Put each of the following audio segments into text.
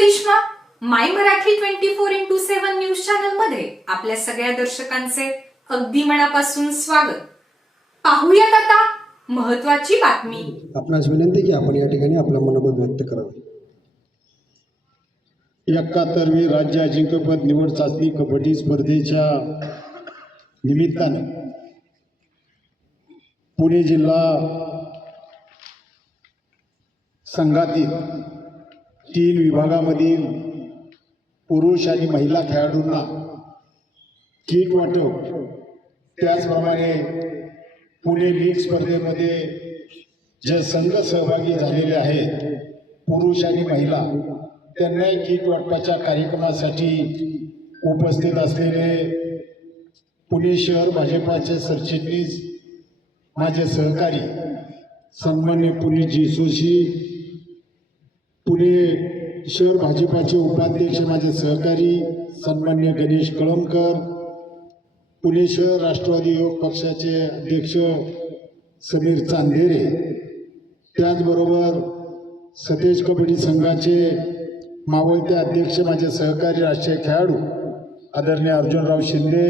Karishma my Marathi twenty four into seven news चॅनलमध्ये आपल्या सगळ्या दर्शकांचे अगदी मनापासून स्वागत. पाहूयात आता महत्वाची बातमी. आपणास विनंती की आपण या ठिकाणी आपलं मनोगत व्यक्त करावं. एकाहत्तरवी राज्य अजिंक्यपद निवड चाचणी कबड्डी स्पर्धेच्या निमित्ताने पुणे जिल्हा संघातील तीन विभागामधील पुरुष आणि महिला खेळाडूंना किट वाटप. त्याचप्रमाणे पुणे लीग स्पर्धेमध्ये जे संघ सहभागी झालेले आहेत पुरुष आणि महिला त्यांना किट वाटपाच्या कार्यक्रमासाठी उपस्थित असलेले पुणे शहर भाजपाचे सरचिटणीस माझे सहकारी सन्मान्य पुणे जेसोशी पुणे शहर भाजपाचे उपाध्यक्ष माझे सहकारी सन्मान्य गणेश कळमकर पुणे शहर राष्ट्रवादी युवक पक्षाचे अध्यक्ष समीर चांदेरे त्याचबरोबर सतेज कबड्डी संघाचे मावळते अध्यक्ष माझे सहकारी राष्ट्रीय खेळाडू आदरणीय अर्जुनराव शिंदे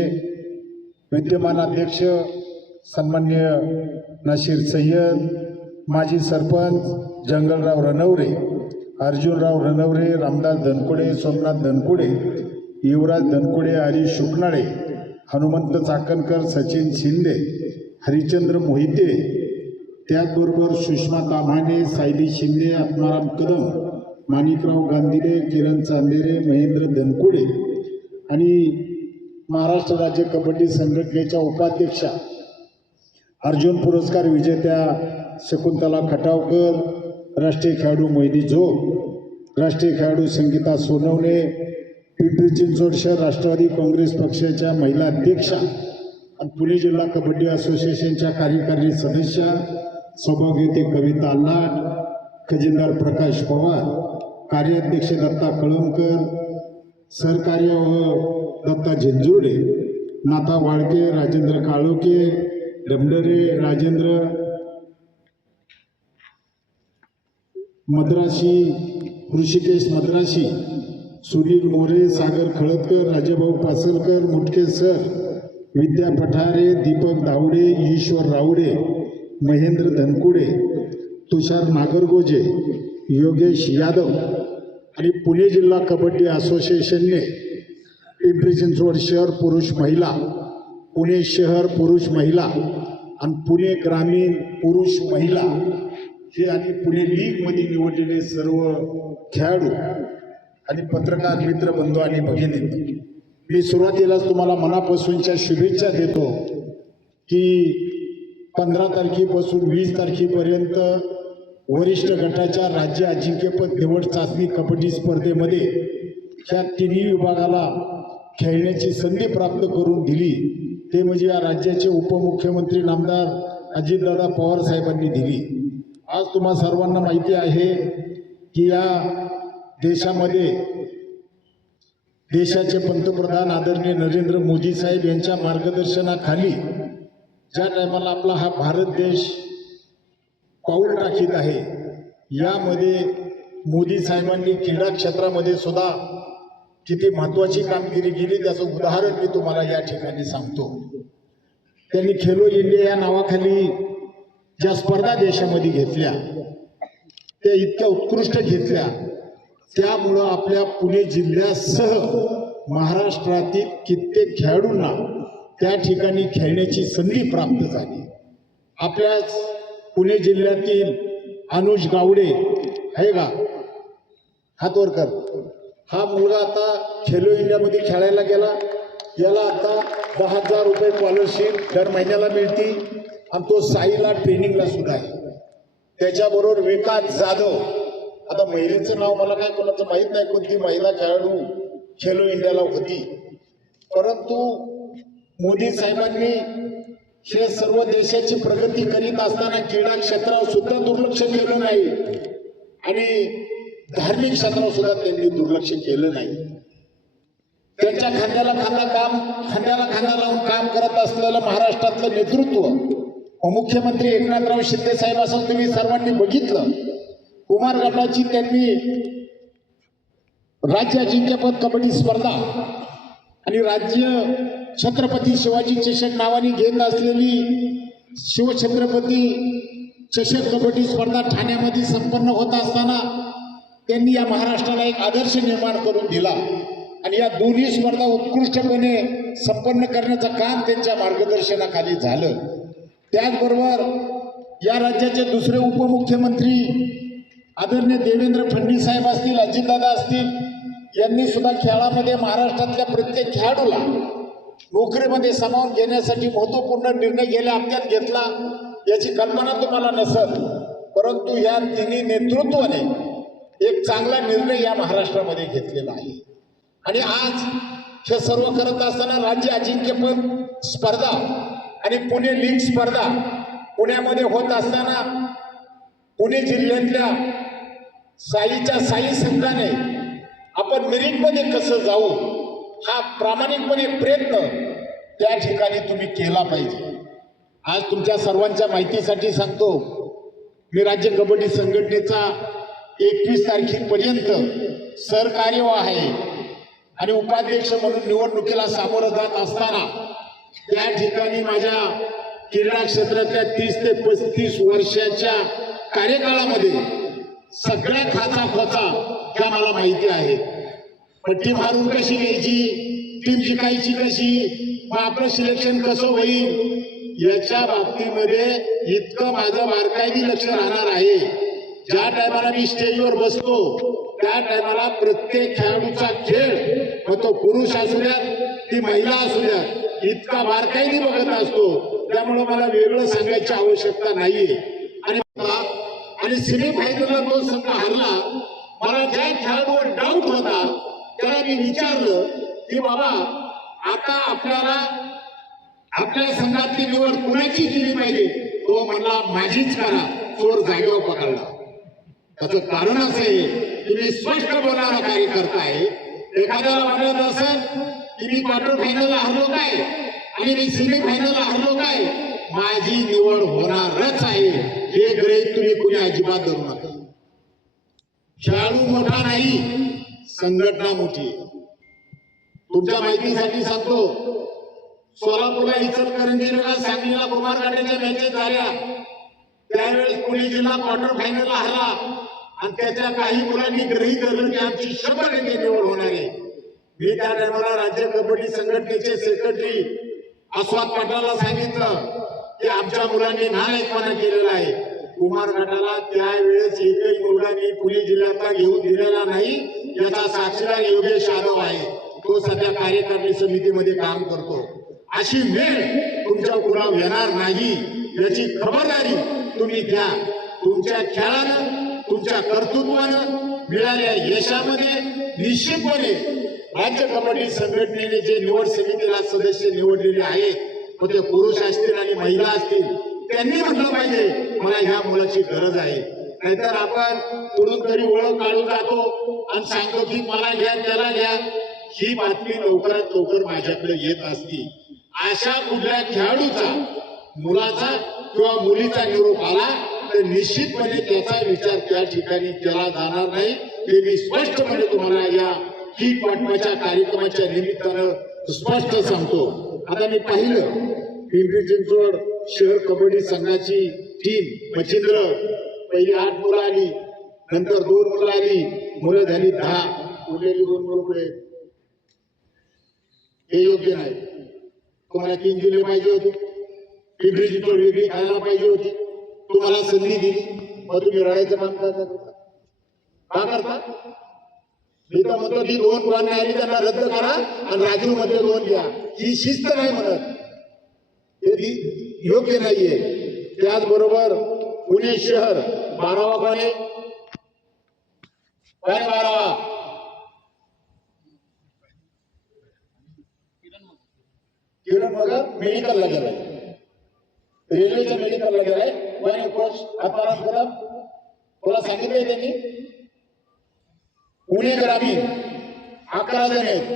विद्यमान अध्यक्ष सन्मान्य नाशिर सय्यद माजी सरपंच जंगलराव रनवरे अर्जुनराव रणवरे रामदास धनकोडे सोमनाथ धनकोडे युवराज धनकोडे हरीश शुकनाळे हनुमंत चाकणकर सचिन शिंदे हरिचंद्र मोहिते त्याचबरोबर सुषमा ताम्हाणे सायली शिंदे आत्माराम कदम माणिकराव गांधीले किरण चांदेरे महेंद्र धनकुडे आणि महाराष्ट्र राज्य कबड्डी संघटनेच्या उपाध्यक्षा अर्जुन पुरस्कार विजेत्या शकुंतला खटावकर राष्ट्रीय खेळाडू मोहिनी झोप राष्ट्रीय खेळाडू संगीता सोनवणे पिंपरी चिंचवड शहर राष्ट्रवादी काँग्रेस पक्षाच्या महिला अध्यक्षा आणि पुणे जिल्हा कबड्डी असोसिएशनच्या कार्यकारी सदस्या सौभाग्यवती कविता लाट खजिनदार प्रकाश पवार कार्याध्यक्ष दत्ता कळमकर सहकार्य व दत्ता झेंजुर्डे नाथा वाळके राजेंद्र काळोके डमडरे राजेंद्र मद्राशी ऋषिकेश मद्राशी सुनील मोरे सागर खळदकर राजेभाऊ पासलकर मुटके सर विद्या पठारे दीपक धावडे ईश्वर रावडे महेंद्र धनकुडे तुषार नागरगोजे योगेश यादव आणि पुणे जिल्हा कबड्डी असोसिएशनने पिंपरी चिंचवड शहर पुरुष महिला पुणे शहर पुरुष महिला आणि पुणे ग्रामीण पुरुष महिला हे आणि पुणे लीगमध्ये निवडलेले सर्व खेळाडू आणि पत्रकार मित्र बंधू आणि भगिनी मी सुरुवातीलाच तुम्हाला मनापासूनच्या शुभेच्छा देतो की पंधरा तारखेपासून वीस तारखेपर्यंत वरिष्ठ गटाच्या राज्य अजिंक्यपद निवड चाचणी कबड्डी स्पर्धेमध्ये ह्या तिन्ही विभागाला खेळण्याची संधी प्राप्त करून दिली. ते म्हणजे या राज्याचे उपमुख्यमंत्री नामदार अजितदादा पवार साहेबांनी दिली. आज तुम्हा सर्वांना माहिती आहे की या देशामध्ये देशाचे पंतप्रधान आदरणीय नरेंद्र मोदी साहेब यांच्या मार्गदर्शनाखाली ज्या टायमाला आपला हा भारत देश पाऊल टाकीत आहे यामध्ये मोदी साहेबांनी क्रीडा क्षेत्रामध्ये सुद्धा किती महत्वाची कामगिरी केली त्याचं उदाहरण मी तुम्हाला या ठिकाणी सांगतो. त्यांनी खेलो इंडिया या नावाखाली ज्या स्पर्धा देशामध्ये घेतल्या त्या इतक्या उत्कृष्ट घेतल्या त्यामुळं आपल्या पुणे जिल्ह्यासह महाराष्ट्रातील कित्येक खेळाडूंना त्या ठिकाणी खेळण्याची संधी प्राप्त झाली. आपल्याच पुणे जिल्ह्यातील अनुज गावडे आहे का हातवरकर हा मुलगा आता खेलो इंडियामध्ये खेळायला गेला. याला आता दहा हजार रुपये स्कॉलरशिप दर महिन्याला मिळती आणि तो साईला ट्रेनिंगला सुद्धा आहे. त्याच्याबरोबर विकास जाधव. आता महिलेचं नाव मला काय कोणाचं माहीत नाही कोणती महिला खेळाडू खेलो इंडियाला होती. परंतु मोदी साहेबांनी हे सर्व देशाची प्रगती करीत असताना क्रीडा क्षेत्रावर सुद्धा दुर्लक्ष केलं नाही. आणि धार्मिक क्षेत्रावर सुद्धा त्यांनी दुर्लक्ष केलं नाही. त्यांच्या खांद्याला खांदा काम खांद्याला खांदा लावून काम करत असलेलं महाराष्ट्रातलं नेतृत्व मुख्यमंत्री एकनाथराव शिंदे साहेब असं तुम्ही सर्वांनी बघितलं. कुमार गटाची त्यांनी राज्य अजिंक्यपद कबड्डी स्पर्धा आणि राज्य छत्रपती शिवाजी चषक नावाने घेत असलेली शिवछत्रपती चषक कबड्डी स्पर्धा ठाण्यामध्ये संपन्न होत असताना त्यांनी या महाराष्ट्राला एक आदर्श निर्माण करून दिला आणि या दोन्ही स्पर्धा उत्कृष्टपणे संपन्न करण्याचं काम त्यांच्या मार्गदर्शनाखाली झालं. त्याचबरोबर या राज्याचे दुसरे उपमुख्यमंत्री आदरणीय देवेंद्र फडणवीस साहेब असतील अजितदादा असतील यांनी सुद्धा खेळामध्ये महाराष्ट्रातल्या प्रत्येक खेळाडूला नोकरीमध्ये सामावून घेण्यासाठी महत्त्वपूर्ण निर्णय गेल्या हप्त्यात घेतला याची कल्पना तुम्हाला नसत परंतु या तिन्ही नेतृत्वाने एक चांगला निर्णय या महाराष्ट्रामध्ये घेतलेला आहे. आणि आज हे सर्व करत असताना राज्य अजिंक्यपद स्पर्धा आणि पुणे लीग स्पर्धा पुण्यामध्ये होत असताना पुणे जिल्ह्यातल्या साईच्या साई संघाने आपण मेरिटमध्ये कसं जाऊ हा प्रामाणिकपणे प्रयत्न त्या ठिकाणी तुम्ही केला पाहिजे. आज तुमच्या सर्वांच्या माहितीसाठी सांगतो मी राज्य कबड्डी संघटनेचा एकवीस तारखेपर्यंत सहकार्य आहे. आणि उपाध्यक्ष म्हणून निवडणुकीला सामोरं जात असताना त्या ठिकाणी माझ्या क्रीडा क्षेत्रातल्या तीस ते पस्तीस वर्षाच्या कार्यकाळामध्ये सगळ्या खाचा खोचा ह्या मला माहिती आहे. पट्टी मारून कशी घ्यायची? टीम जिंकायची कशी? मग आपलं सिलेक्शन कसं होईल? याच्या बाबतीमध्ये इतकं माझं बारकाईने लक्ष राहणार आहे. ज्या टायमाला मी स्टेजवर बसतो त्या टायमाला प्रत्येक खेळाडूचा खेळ मग तो पुरुष असू द्यात ती महिला असू द्यात इतका बारकाईने बघत असतो. त्यामुळे मला वेगळं सांगायची आवश्यकता नाहीये. आणि आणि सेमीफायनलला तो संघ हरला मला ज्या खेळाडूवर डाऊट होता त्याला मी विचारलं की बाबा आता आपल्याला आपल्या संघातली निवड कुणाची केली पाहिजे? तो म्हणला माझीच करा. चोर जागेवर पकडला. त्याचं कारण असं आहे की मी स्पष्ट बोलणारा कार्यकर्ता आहे. एखाद्याला वाटत असेल की मी क्वार्टर फायनलला हरलो काय? आणि मी सेमी फायनलला हरलो काय? माझी निवड होणारच आहे. हे ग्रहित तुम्ही कुणी अजिबात धरू नका. खेळाडू मोठा नाही संघटना मोठी. तुमच्या माहितीसाठी सांगतो सोलापूरला इचलकरंजीला सांगलीला कुमार गाड्याच्या मॅचेस झाल्या. त्यावेळेस पुणे जिल्हा क्वार्टर फायनलला हरला. आणि त्याच्या काही मुलांनी ग्रही धरलं की आमची शंभर टक्के निवड होणार. मी त्या टायमाला राज्य कबड्डी संघटनेचे सेक्रेटरी आस्वाद पाटलाला सांगितलं की आमच्या मुलांनी नालायकपणा केलेला आहे. कुमार गटाला त्यावेळेस एकही मुलगा मी पुणे जिल्ह्यातला घेऊन दिलेला नाही याचा साक्षीदार योगेश यादव आहे. तो सध्या कार्यकारिणी समितीमध्ये काम करतो. अशी वेळ तुमच्या कुणावर येणार नाही याची खबरदारी तुम्ही घ्या. तुमच्या खेळानं तुमच्या कर्तृत्वानं मिळालेल्या यशामध्ये निश्चितपणे राज्य कबड्डी संघटनेने जे निवड समितीला सदस्य निवडलेले आहेत मग ते पुरुष असतील आणि महिला असतील त्यांनी म्हटलं पाहिजे मला ह्या मुलाची गरज आहे. नाहीतर आपण कुठून तरी ओळख काढून जातो आणि सांगतो की मला घ्या त्याला घ्या. ही बातमी लवकरात लवकर माझ्याकडे येत असती. अशा कुठल्या खेळाडूचा मुलाचा किंवा मुलीचा निरोप आला तर निश्चितपणे त्याचा विचार त्या ठिकाणी केला जाणार नाही. ते मी स्पष्टपणे तुम्हाला या ही वाटण्याच्या कार्यक्रमाच्या निमित्तानं स्पष्ट सांगतो. आता मी पाहिलं पिंपरी चिंचवड शहर कबड्डी संघाची टीम मच्छिंद्र. पहिली आठ मुलं आली नंतर दोन मुलं आली मुलं झाली दहा. उरलेली दोन मुलं पुढे. हे योग्य नाही. तुम्हाला तीन जिल्हे पाहिजे होते. पिंपरी चिंचवड वेगळी खायला पाहिजे होती. तुम्हाला संधी दिली. मग तुम्ही रडायचं काम करता का करता? मी तर म्हणतो ती दोन कोण नाही आली त्यांना रद्द करा आणि राजीवमध्ये दोन घ्या. ही शिस्त नाही म्हणत. हे ती योग्य नाहीये. त्याचबरोबर पुणे शहर बारावा कोणे? काय बारावा? किरण मग मेडिकलला गेलाय. रेल्वेच्या मेडिकलला गेलाय. कोणी कोच? आत्माराम करा तुला सांगितलंय त्यांनी? पुणे ग्रामीण अकरा जण आहेत.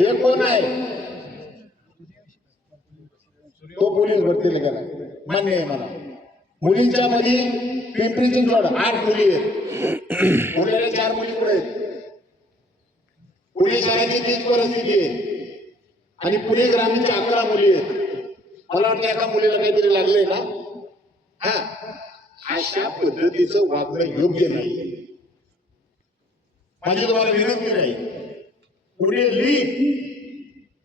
हे कोण आहे? तो पोलीस भरतीला गेला. मान्य आहे मला. मुलींच्या मध्ये पिंपरी चिंचवड आठ मुली आहेत. पुण्याला चार मुली पुढे आहेत. पुणे शहराची तीच परिस्थिती आहे. आणि पुणे ग्रामीणच्या अकरा मुली आहेत. मला वाटतं एका मुलीला काहीतरी लागले ना? हा. अशा पद्धतीचं वागणं योग्य नाही माझी म्हणजे तुम्हाला विनंती नाही पुणे लीग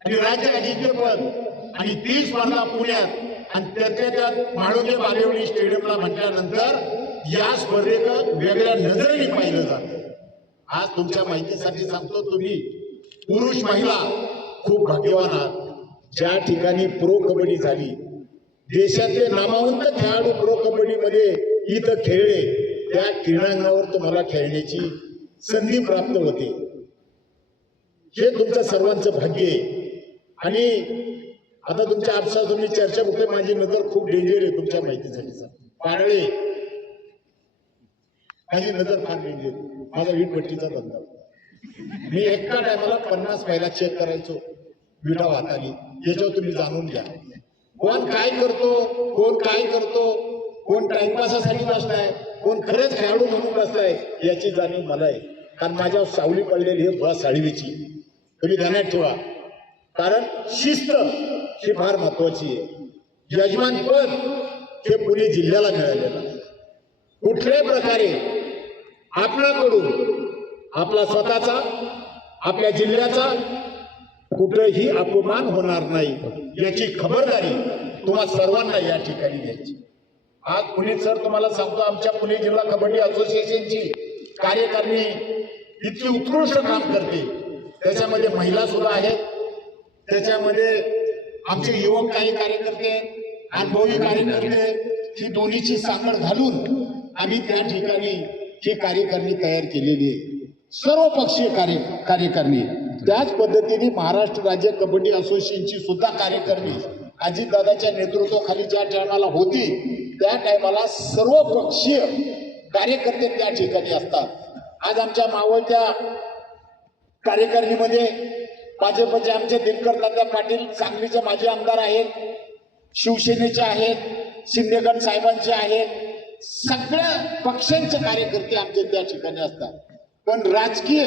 आणि राज्य अजिंक्यपद आणि तीस स्पर्धा पुण्यात आणि त्यातल्या त्यात म्हाळुंगे बालेवडी स्टेडियमला म्हटल्यानंतर या स्पर्धेनं वेगळ्या नजरेने पाहिलं जातं. आज तुमच्या माहितीसाठी सांगतो तुम्ही पुरुष महिला खूप भाग्यवान आहात. ज्या ठिकाणी प्रो कबड्डी झाली देशातले नामावंत खेळाडू प्रो कबड्डीमध्ये इथं खेळले त्या क्रीडांगणावर तुम्हाला खेळण्याची संधी प्राप्त होते. हे तुमचं सर्वांचं भाग्य आहे. आणि आता तुमच्या आपसा तुम्ही चर्चा बघते माझी नजर खूप डेंजर आहे तुमच्या माहितीसाठी सर पाडळे. माझी नजर फार डेंजर माझा वीटभट्टीचा धंदा. मी एका टायमाला पन्नास पहिला चेक करायचो. विटा हाताने याच्यावर तुम्ही जाणून घ्या. कोण काय करतो? कोण काय करतो? कोण टाइमपासासाठी बसलाय? कोण खरंच खेळाडू म्हणून बसलाय? याची जाणीव मला आहे कारण माझ्यावर सावली पडलेली आहे बस साडवीची तुम्ही ध्यानात ठेवा. कारण शिस्त ही फार महत्वाची आहे. यजमान पद हे पुणे जिल्ह्याला मिळालेलं कुठल्याही प्रकारे आपणाकडून आपला स्वतःचा आपल्या जिल्ह्याचा कुठेही अपमान होणार नाही याची खबरदारी तुम्हा सर्वांना या ठिकाणी घ्यायची आज पुणे सर तुम्हाला सांगतो आमच्या पुणे जिल्हा कबड्डी असोसिएशनची कार्यकारिणी इतकी उत्कृष्ट काम करते. त्याच्यामध्ये महिला सुद्धा आहेत. त्याच्यामध्ये आमचे युवक काही कार्यकर्ते अनुभवी कार्यकर्ते ही दोन्हीची साखर घालून आम्ही त्या ठिकाणी ही कार्यकारिणी तयार केलेली आहे. सर्व पक्षीय कार्य कार्यकारिणी. त्याच पद्धतीने महाराष्ट्र राज्य कबड्डी असोसिएशनची सुद्धा कार्यकारिणी. अजितदादाच्या नेतृत्वाखाली ज्या टायमाला होती त्या टायमाला सर्व पक्षीय कार्यकर्ते त्या ठिकाणी असतात. आज आमच्या मावळच्या कार्यकारिणीमध्ये भाजपचे आमचे दिनकर दादा पाटील सांगलीचे माजी आमदार आहेत शिवसेनेचे आहेत शिंदेगड साहेबांचे आहेत सगळ्या पक्षांचे कार्यकर्ते आमचे त्या ठिकाणी असतात. पण राजकीय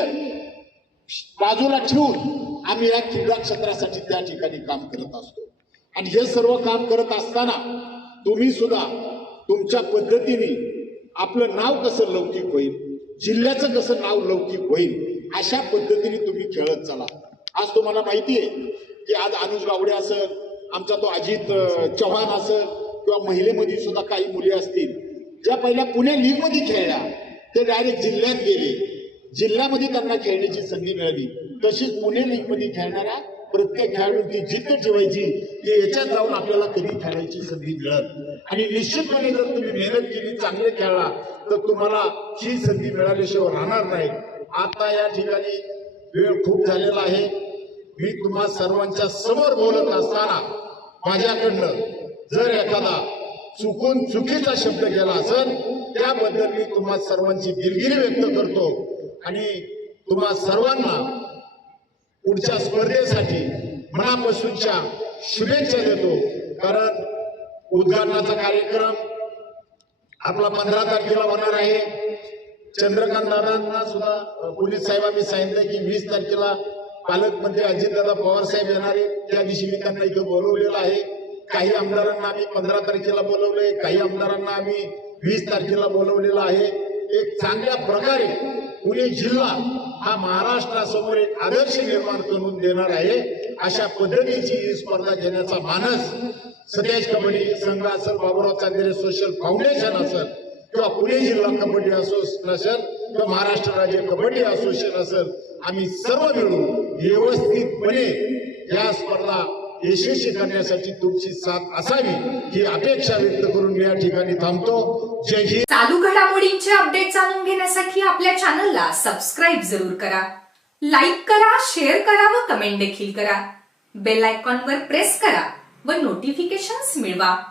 बाजूला ठेवून आम्ही या क्रीडा क्षेत्रासाठी त्या ठिकाणी काम करत असतो. आणि हे सर्व काम करत असताना तुम्ही सुद्धा तुमच्या पद्धतीने आपलं नाव कसं लौकिक होईल जिल्ह्याचं कसं नाव लौकिक होईल अशा पद्धतीने तुम्ही खेळत चला. आज तुम्हाला माहिती आहे की आज अनुज गावडे असेल आमचा तो अजित चव्हाण असेल किंवा महिलेमध्ये सुद्धा काही मुली असतील ज्या पहिल्या पुणे लीगमध्ये खेळल्या ते डायरेक्ट जिल्ह्यात गेले. जिल्ह्यामध्ये त्यांना खेळण्याची संधी मिळाली. तशीच पुणे लीगमध्ये खेळणाऱ्या प्रत्येक खेळाडूंची जिद्द ठेवायची की याच्यात जाऊन आपल्याला कधी खेळायची संधी मिळत. आणि निश्चितपणे जर तुम्ही मेहनत केली चांगले खेळला तर तुम्हाला ही संधी मिळाल्याशिवाय राहणार नाही. आता या ठिकाणी वेळ खूप झालेला आहे. मी तुम्हा सर्वांच्या समोर बोलत असताना माझ्याकडनं जर एखादा चुकून चुकीचा शब्द केला असेल त्याबद्दल मी तुम्हा सर्वांची दिलगिरी व्यक्त करतो. आणि तुम्हा सर्वांना पुढच्या स्पर्धेसाठी मनापासूनच्या शुभेच्छा देतो. कारण उद्घाटनाचा कार्यक्रम आपला पंधरा तारखेला होणार आहे. चंद्रकांत दादांना सुद्धा पोलीस साहेबांनी सांगितलं की वीस तारखेला पालकमंत्री अजितदादा पवार साहेब येणार आहे त्या दिवशी मी त्यांना इथं बोलवलेलं आहे. काही आमदारांना आम्ही पंधरा तारखेला बोलवलंय. काही आमदारांना आम्ही वीस तारखेला बोलवलेलं आहे. एक चांगल्या प्रकारे पुणे जिल्हा हा महाराष्ट्रासमोर एक आदर्श निर्माण करून देणार आहे. अशा पद्धतीची ही स्पर्धा घेण्याचा मानस सतेज कबड्डी संघ असेल बाबुराव चांदेरे सोशल फाउंडेशन असेल किंवा पुणे जिल्हा कबड्डी असोसिएशन असेल किंवा महाराष्ट्र राज्य कबड्डी असोसिएशन असेल आम्ही सर्व मिळून व्यवस्थितपणे या स्पर्धा यशस्वी करण्यासाठी तुमची साथ असावी ही अपेक्षा व्यक्त करून या ठिकाणी थांबतो. जय हिंद. चालू घडामोडींचे अपडेट जाणून घेण्यासाठी आपल्या चॅनलला सबस्क्राईब जरूर करा. लाईक करा शेअर करा व कमेंट देखील करा. बेल आयकॉनवर प्रेस करा व नोटिफिकेशन्स मिळवा.